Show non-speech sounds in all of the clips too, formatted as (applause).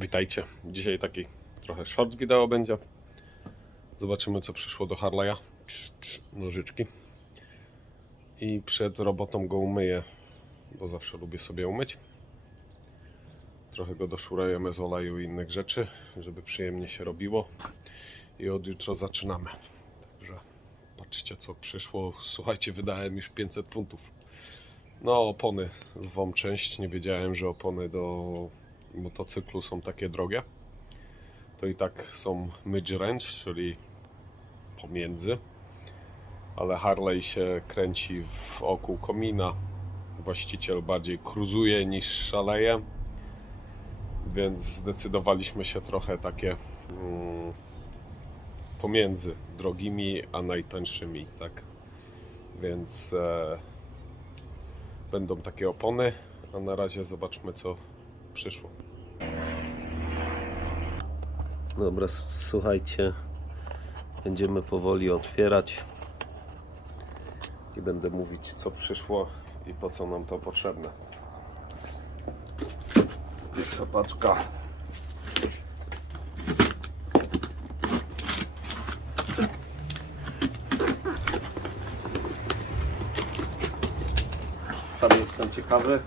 Witajcie. Dzisiaj taki trochę short wideo będzie. Zobaczymy co przyszło do Harley'a. Nożyczki. I przed robotą go umyję, bo zawsze lubię sobie umyć. Trochę go doszurajemy z oleju i innych rzeczy, żeby przyjemnie się robiło. I od jutro zaczynamy. Także patrzcie co przyszło. Słuchajcie, wydałem już 500 funtów. No, opony lwą część. Nie wiedziałem, że opony do motocyklu są takie drogie. To i tak są mid-range, czyli pomiędzy. Ale Harley się kręci wokół komina. Właściciel bardziej cruzuje niż szaleje. Więc zdecydowaliśmy się trochę takie mm, pomiędzy drogimi a najtańszymi, tak? Więc e, będą takie opony, a na razie zobaczmy co przyszło. Dobra, słuchajcie, będziemy powoli otwierać i będę mówić co przyszło i po co nam to potrzebne. Pierwsza paczka. Sam jestem ciekawy.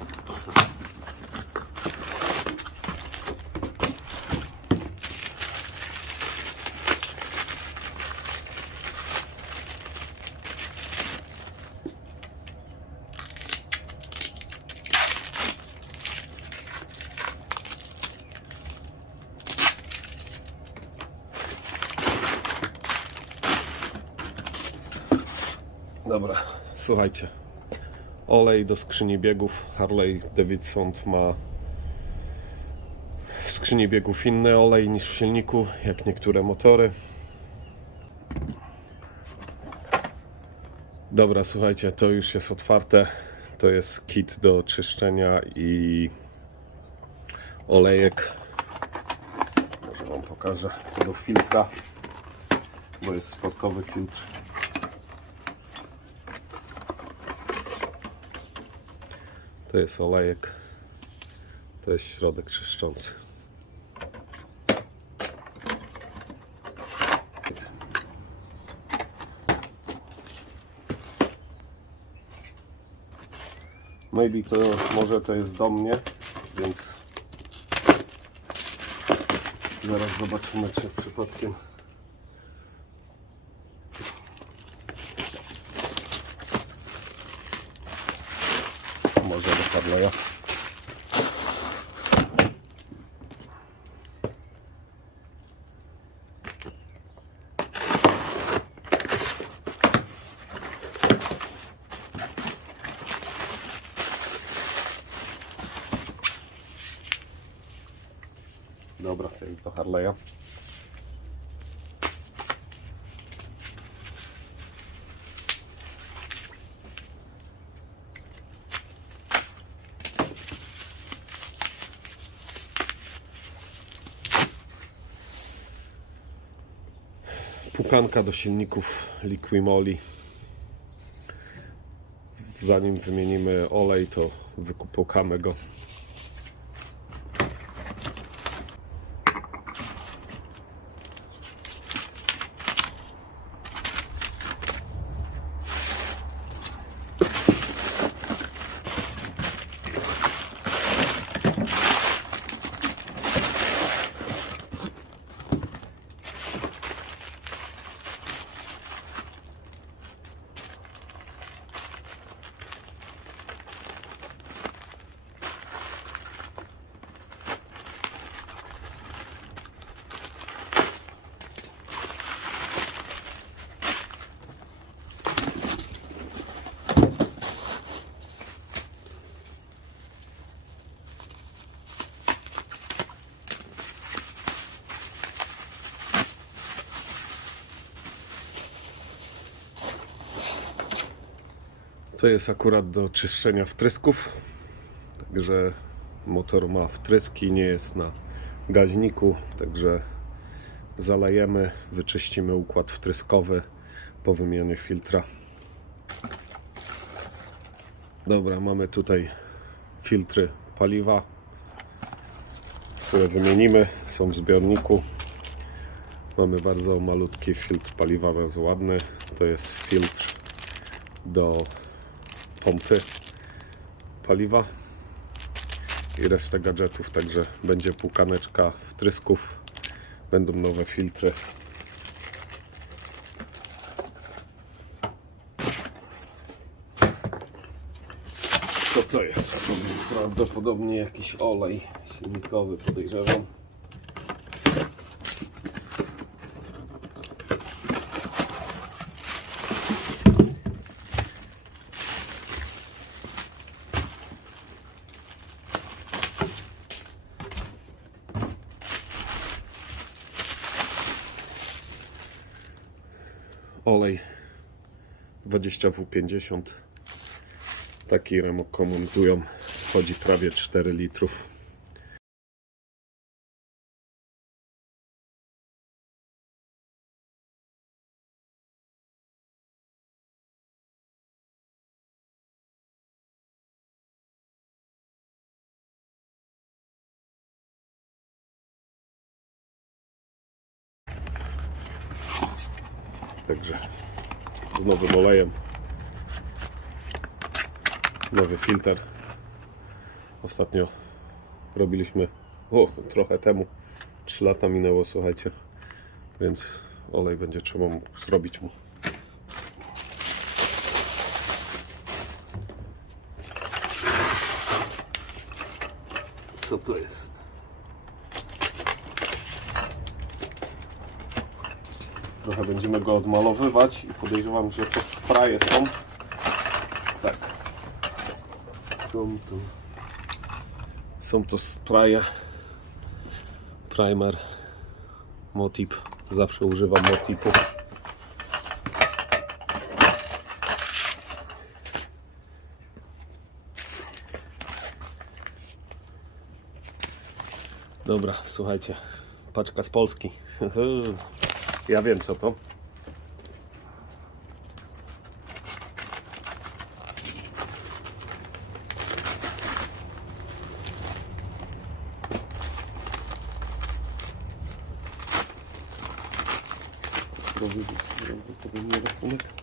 Dobra, słuchajcie. Olej do skrzyni biegów. Harley Davidson ma w skrzyni biegów inny olej niż w silniku, jak niektóre motory. Dobra, słuchajcie, to już jest otwarte. To jest kit do czyszczenia i olejek. Może Wam pokażę do filtra, bo jest sportowy filtr. To jest olejek. To jest środek czyszczący. Maybe to może to jest do mnie, więc zaraz zobaczymy czy przypadkiem może do Harley'a. Dobra, to jest do Harley'a. Pukanka do silników Liquimoli. Zanim wymienimy olej, to wykupukamy go. To jest akurat do czyszczenia wtrysków. Także motor ma wtryski, nie jest na gaźniku. Także zalejemy, wyczyścimy układ wtryskowy po wymianie filtra. Dobra, mamy tutaj filtry paliwa. które wymienimy, są w zbiorniku. Mamy bardzo malutki filtr paliwa, bardzo ładny. To jest filtr do pompy paliwa i resztę gadżetów, także będzie półkaneczka wtrysków, będą nowe filtry. Co to jest? Prawdopodobnie jakiś olej silnikowy podejrzewam. Olej 20W50 Taki rekomendują. Wchodzi prawie 4 litrów. Także z nowym olejem nowy filtr. Ostatnio robiliśmy o, trochę temu. 3 lata minęło, słuchajcie. Więc olej będzie trzeba zrobić mu. Co to jest? Trochę będziemy go odmalowywać i podejrzewam, że to spraye są. Tak. Są to są to spraye primer Motip. Zawsze używam Motipu. Dobra, słuchajcie. Paczka z Polski (laughs) ja wiem co to. No mam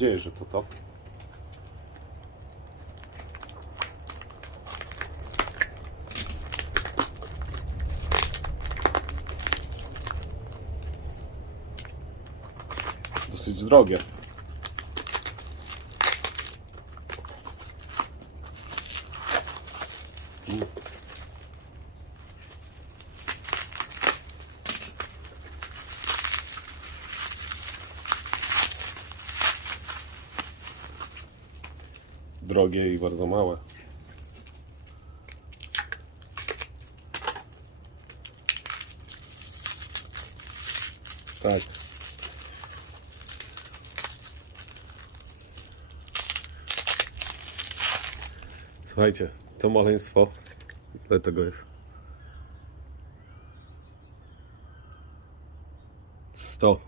nadzieję, że to to. Dosyć drogie. Drogie i bardzo małe. Tak. Słuchajcie, to maleństwo, ile tego jest? 100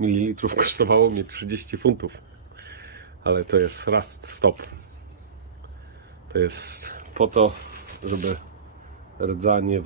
mililitrów kosztowało mnie 30 funtów ale to jest Rust Stop. To jest po to, żeby rdza nie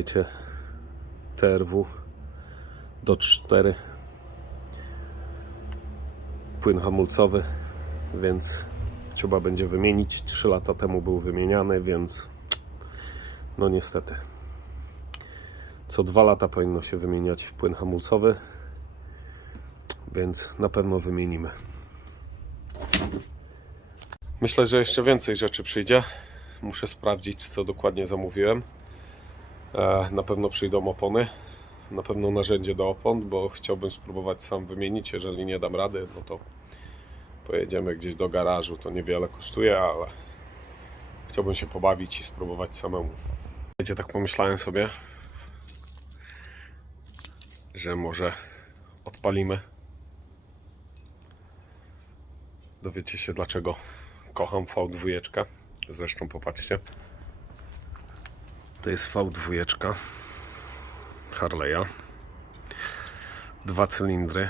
Słuchajcie, TRW do 4 płyn hamulcowy, więc trzeba będzie wymienić. 3 lata temu był wymieniany, więc no niestety. Co 2 lata powinno się wymieniać płyn hamulcowy, więc na pewno wymienimy. Myślę, że jeszcze więcej rzeczy przyjdzie. Muszę sprawdzić, co dokładnie zamówiłem. E, Na pewno przyjdą opony. Na pewno narzędzie do opon, bo chciałbym spróbować sam wymienić. Jeżeli nie dam rady, no to pojedziemy gdzieś do garażu. To niewiele kosztuje, ale chciałbym się pobawić i spróbować samemu. Wiecie, tak pomyślałem sobie, że może odpalimy. Dowiecie się dlaczego kocham V2. Zresztą popatrzcie. To jest V2 Harley'a. Dwa cylindry,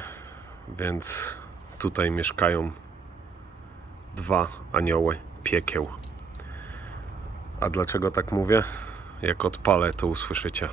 więc tutaj mieszkają dwa anioły piekieł. A dlaczego tak mówię? Jak odpalę, to usłyszycie.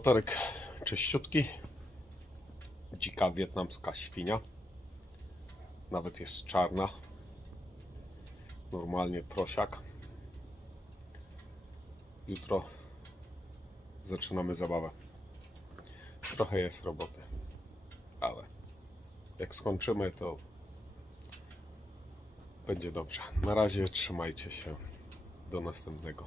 Motorek czyściutki. Dzika wietnamska świnia. Nawet jest czarna. Normalnie prosiak. Jutro zaczynamy zabawę. Trochę jest roboty, ale jak skończymy, to będzie dobrze. Na razie trzymajcie się. Do następnego.